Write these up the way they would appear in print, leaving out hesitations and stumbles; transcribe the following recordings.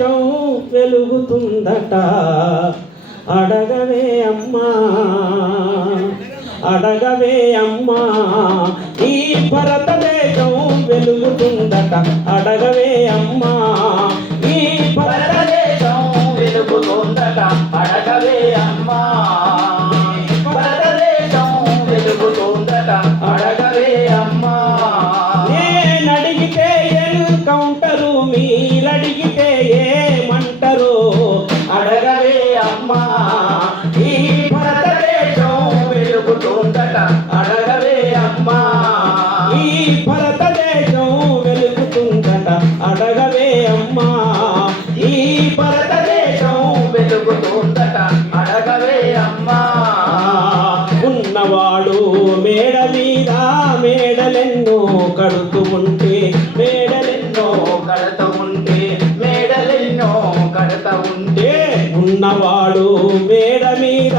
భారతదేశం వెలుగుతుందట అడగవే అమ్మా అడగవే అమ్మా ఈ భారతదేశం వెలుగుతుందట అడగవే అమ్మా ఈ భారతదేశం వెలుగుతుందట అడగవే అమ్మా భారతదేశం వెలుగుతుందట అడగవే అమ్మా నేనడిగితే ఎన్కౌంటరు మీరడిగితే ఏమంటారు అడగవే అమ్మా ఈ భారతదేశం వెలుగుతుందట అడగవే అమ్మా ఈ భారతదేశం వెలుగుతుందట అడగవే అమ్మా ఈ భారతదేశం వెలుగుతుందట అడగవే అమ్మా ఉన్నవాడు మేడ మీద మేడలెన్నో కడుతూ ఉంటే మేడలెన్నో కడత ఉంటే మేడలెన్నో కడత ఉంటే ఉన్నవాడు మేడ మీద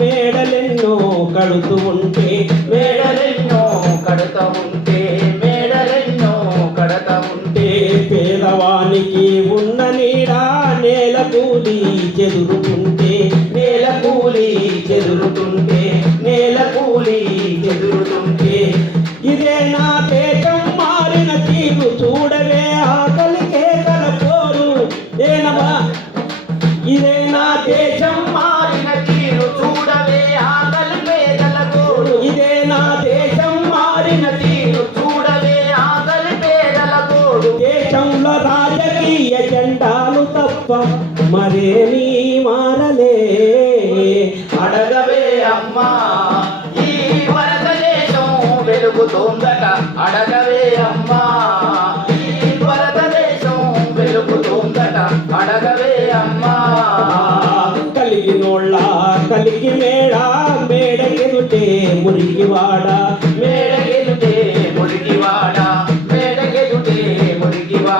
మేడలెన్నో కడుతూ ఉంటే మేడలెన్నో కడత ఉంటే మేడలెన్నో కడత ఉంటే పేదవానికి ఉన్న నీడ నేల కూలి చెదురుతుంటే నేల కూలి చెదురుతుంటే నేల కూలి చెదురుతుంటే ఇదే నా దేశం మారిన తీరు చూడవే ఆకలికే కలపోరు ఏనవా ఇదే నా దేశం మారిన తీరు చూడవే ఆకలి పేదల గోడు ఇదే నా దేశం మారిన తీరు చూడవే ఆకలి పేదల గోడు దేశంలో రాజకీయ జెండాలు తప్ప మరేమీ మారలే అడగవే అమ్మా ఈ భారతదేశం వెలుగుతుందట అడగవే అమ్మా ఈ భారతదేశం వెలుగుతుందట అడగవే అమ్మా కలిగినోళ్ళ కలిగి మేడ మేడకెదుటే మురి